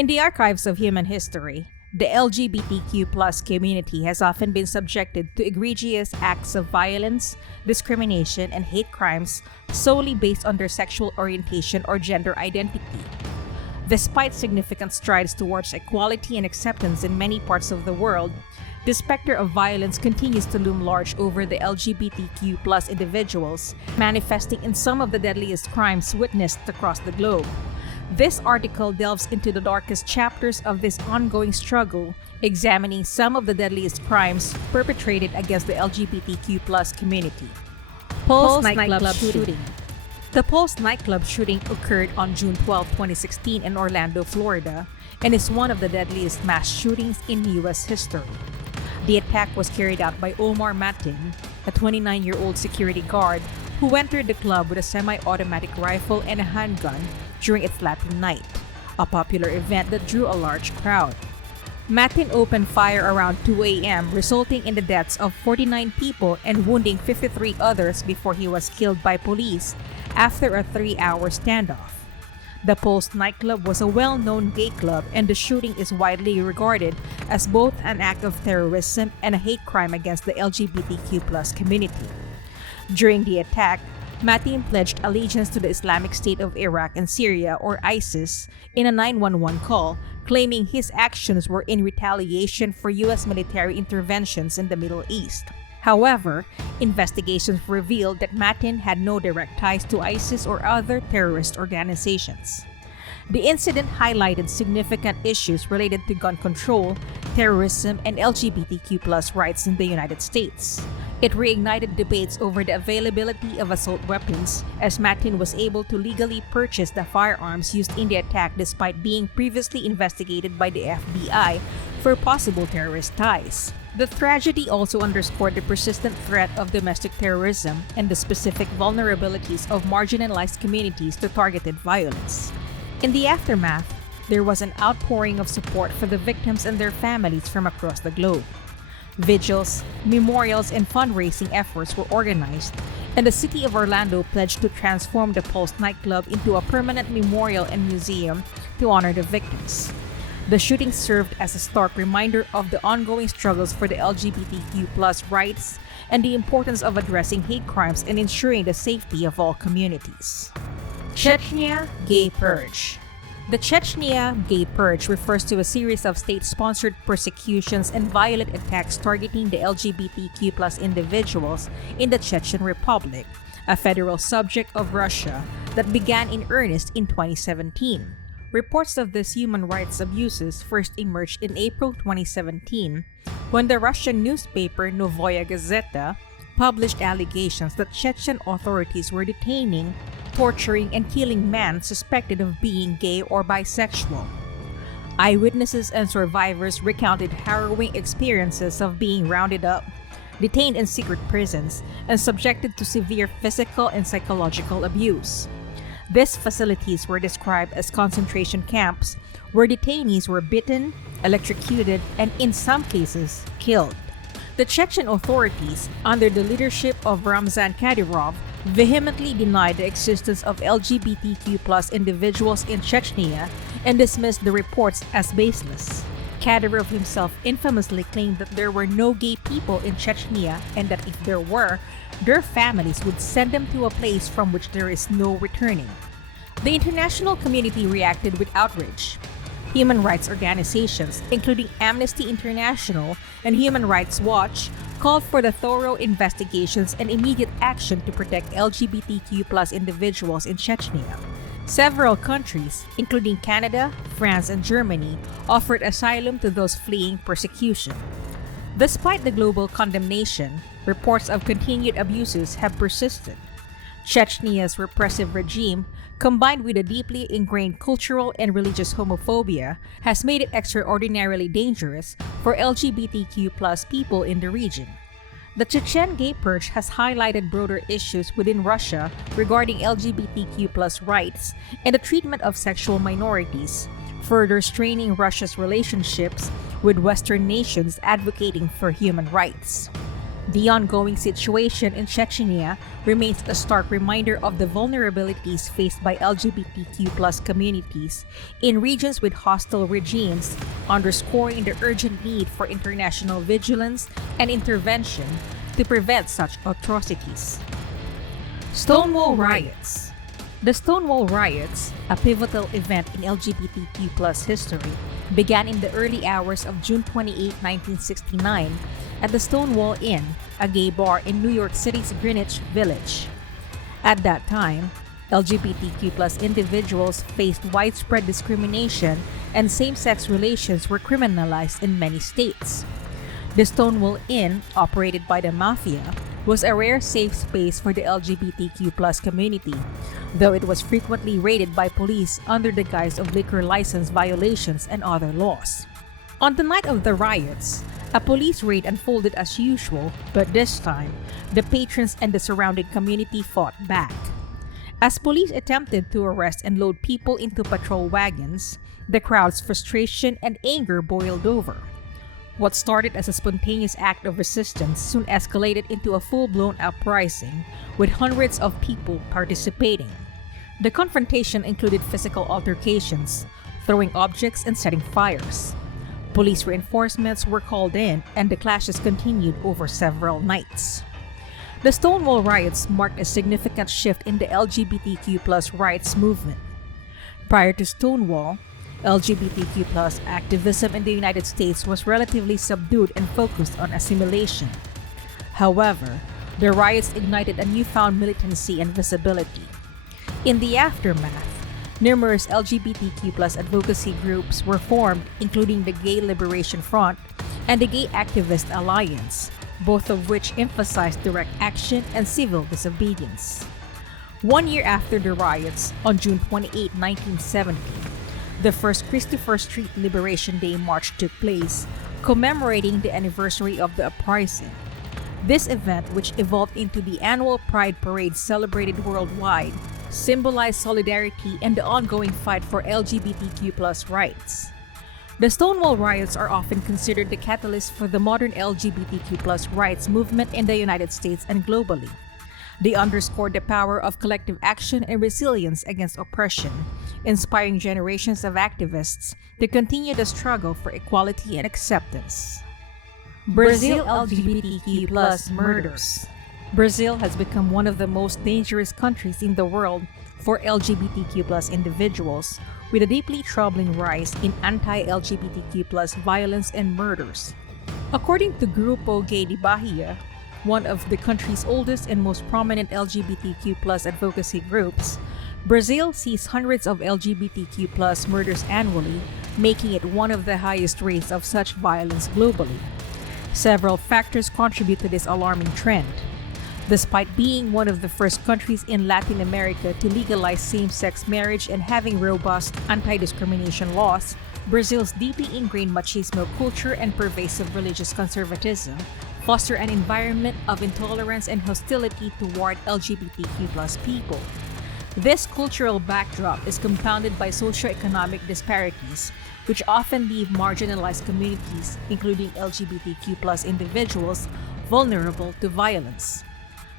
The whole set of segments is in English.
In the archives of human history, the LGBTQ community has often been subjected to egregious acts of violence, discrimination, and hate crimes solely based on their sexual orientation or gender identity. Despite significant strides towards equality and acceptance in many parts of the world, the specter of violence continues to loom large over the LGBTQ individuals, manifesting in some of the deadliest crimes witnessed across the globe. This article delves into the darkest chapters of this ongoing struggle, examining some of the deadliest crimes perpetrated against the LGBTQ community. Pulse nightclub shooting. The Pulse nightclub shooting occurred on June 12, 2016 in Orlando, Florida, and is one of the deadliest mass shootings in U.S. history. The attack was carried out by Omar Matin, a 29-year-old security guard who entered the club with a semi-automatic rifle and a handgun during its Latin night, a popular event that drew a large crowd. Matin opened fire around 2 a.m., resulting in the deaths of 49 people and wounding 53 others before he was killed by police after a 3-hour standoff. The Pulse nightclub was a well-known gay club, and the shooting is widely regarded as both an act of terrorism and a hate crime against the LGBTQ community. During the attack, Matin pledged allegiance to the Islamic State of Iraq and Syria, or ISIS, in a 911 call, claiming his actions were in retaliation for U.S. military interventions in the Middle East. However, investigations revealed that Matin had no direct ties to ISIS or other terrorist organizations. The incident highlighted significant issues related to gun control, terrorism, and LGBTQ rights in the United States. It reignited debates over the availability of assault weapons, as Matin was able to legally purchase the firearms used in the attack despite being previously investigated by the FBI for possible terrorist ties. The tragedy also underscored the persistent threat of domestic terrorism and the specific vulnerabilities of marginalized communities to targeted violence. In the aftermath, there was an outpouring of support for the victims and their families from across the globe. Vigils, memorials, and fundraising efforts were organized, and the city of Orlando pledged to transform the Pulse nightclub into a permanent memorial and museum to honor the victims. The shooting served as a stark reminder of the ongoing struggles for the LGBTQ rights and the importance of addressing hate crimes and ensuring the safety of all communities. Chechnya Gay Purge. The Chechnya Gay Purge refers to a series of state-sponsored persecutions and violent attacks targeting the LGBTQ individuals in the Chechen Republic, a federal subject of Russia, that began in earnest in 2017. Reports of these human rights abuses first emerged in April 2017 when the Russian newspaper Novaya Gazeta published allegations that Chechen authorities were detaining, torturing, and killing men suspected of being gay or bisexual. Eyewitnesses and survivors recounted harrowing experiences of being rounded up, detained in secret prisons, and subjected to severe physical and psychological abuse. These facilities were described as concentration camps where detainees were beaten, electrocuted, and in some cases, killed. The Chechen authorities, under the leadership of Ramzan Kadyrov, vehemently denied the existence of LGBTQ individuals in Chechnya and dismissed the reports as baseless. Kadyrov himself infamously claimed that there were no gay people in Chechnya and that if there were, their families would send them to a place from which there is no returning. The international community reacted with outrage. Human rights organizations, including Amnesty International and Human Rights Watch, called for the thorough investigations and immediate action to protect LGBTQ individuals in Chechnya. Several countries, including Canada, France, and Germany, offered asylum to those fleeing persecution. Despite the global condemnation, reports of continued abuses have persisted. Chechnya's repressive regime, combined with a deeply ingrained cultural and religious homophobia, has made it extraordinarily dangerous for LGBTQ people in the region. The Chechen Gay Purge has highlighted broader issues within Russia regarding LGBTQ rights and the treatment of sexual minorities, further straining Russia's relationships with Western nations advocating for human rights. The ongoing situation in Chechnya remains a stark reminder of the vulnerabilities faced by LGBTQ+ communities in regions with hostile regimes, underscoring the urgent need for international vigilance and intervention to prevent such atrocities. Stonewall Riots. The Stonewall Riots, a pivotal event in LGBTQ+ history, began in the early hours of June 28, 1969, at the Stonewall Inn, a gay bar in New York City's Greenwich Village. At that time, LGBTQ+ individuals faced widespread discrimination and same-sex relations were criminalized in many states. The Stonewall Inn, operated by the mafia, was a rare safe space for the LGBTQ+ community, though it was frequently raided by police under the guise of liquor license violations and other laws. On the night of the riots, a police raid unfolded as usual, but this time, the patrons and the surrounding community fought back. As police attempted to arrest and load people into patrol wagons, the crowd's frustration and anger boiled over. What started as a spontaneous act of resistance soon escalated into a full-blown uprising, with hundreds of people participating. The confrontation included physical altercations, throwing objects and setting fires. Police reinforcements were called in, and the clashes continued over several nights. The Stonewall Riots marked a significant shift in the LGBTQ+ rights movement. Prior to Stonewall, LGBTQ+ activism in the United States was relatively subdued and focused on assimilation. However, the riots ignited a newfound militancy and visibility. In the aftermath, numerous LGBTQ+ advocacy groups were formed, including the Gay Liberation Front and the Gay Activist Alliance, both of which emphasized direct action and civil disobedience. 1 year after the riots, on June 28, 1970, the first Christopher Street Liberation Day March took place, commemorating the anniversary of the uprising. This event, which evolved into the annual Pride Parade celebrated worldwide, symbolized solidarity and the ongoing fight for LGBTQ+ rights. The Stonewall Riots are often considered the catalyst for the modern LGBTQ+ rights movement in the United States and globally. They underscored the power of collective action and resilience against oppression, inspiring generations of activists to continue the struggle for equality and acceptance. Brazil LGBTQ+ murders. Brazil has become one of the most dangerous countries in the world for LGBTQ+ individuals, with a deeply troubling rise in anti-LGBTQ+ violence and murders. According to Grupo Gay de Bahia, one of the country's oldest and most prominent LGBTQ+ advocacy groups, Brazil sees hundreds of LGBTQ+ murders annually, making it one of the highest rates of such violence globally. Several factors contribute to this alarming trend. Despite being one of the first countries in Latin America to legalize same-sex marriage and having robust anti-discrimination laws, Brazil's deeply ingrained machismo culture and pervasive religious conservatism foster an environment of intolerance and hostility toward LGBTQ+ people. This cultural backdrop is compounded by socioeconomic disparities, which often leave marginalized communities, including LGBTQ+ individuals, vulnerable to violence.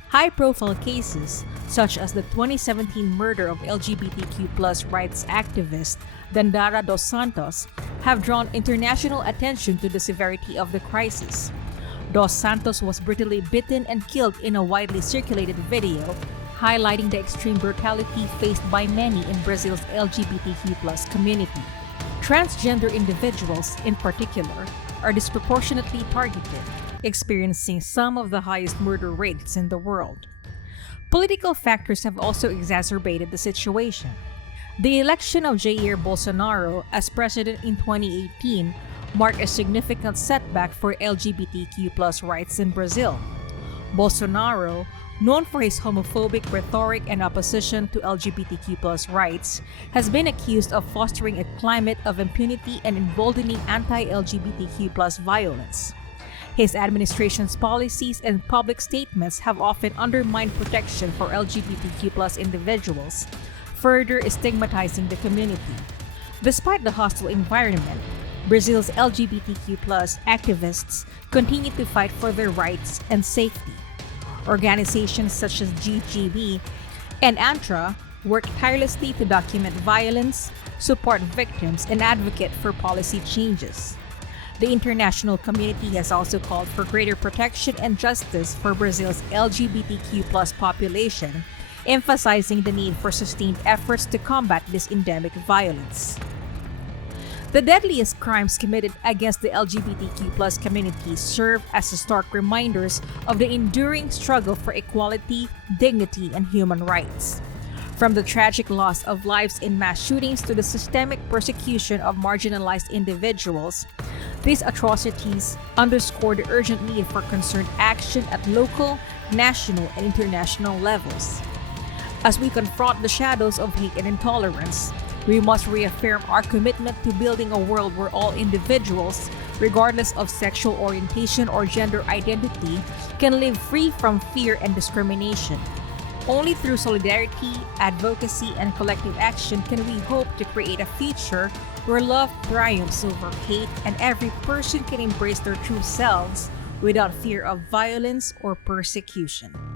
High-profile cases, such as the 2017 murder of LGBTQ+ rights activist Dandara dos Santos, have drawn international attention to the severity of the crisis. Dos Santos was brutally bitten and killed in a widely circulated video, highlighting the extreme brutality faced by many in Brazil's LGBTQ+ community. Transgender individuals, in particular, are disproportionately targeted, experiencing some of the highest murder rates in the world. Political factors have also exacerbated the situation. The election of Jair Bolsonaro as president in 2018 marked a significant setback for LGBTQ+ rights in Brazil. Bolsonaro, known for his homophobic rhetoric and opposition to LGBTQ+ rights, has been accused of fostering a climate of impunity and emboldening anti-LGBTQ+ violence. His administration's policies and public statements have often undermined protection for LGBTQ+ individuals, further stigmatizing the community. Despite the hostile environment, Brazil's LGBTQ activists continue to fight for their rights and safety. Organizations such as GGB and ANTRA work tirelessly to document violence, support victims, and advocate for policy changes. The international community has also called for greater protection and justice for Brazil's LGBTQ population, emphasizing the need for sustained efforts to combat this endemic violence. The deadliest crimes committed against the LGBTQ community serve as stark reminders of the enduring struggle for equality, dignity, and human rights. From the tragic loss of lives in mass shootings to the systemic persecution of marginalized individuals, these atrocities underscore the urgent need for concerned action at local, national, and international levels. As we confront the shadows of hate and intolerance, we must reaffirm our commitment to building a world where all individuals, regardless of sexual orientation or gender identity, can live free from fear and discrimination. Only through solidarity, advocacy, and collective action can we hope to create a future where love triumphs over hate and every person can embrace their true selves without fear of violence or persecution.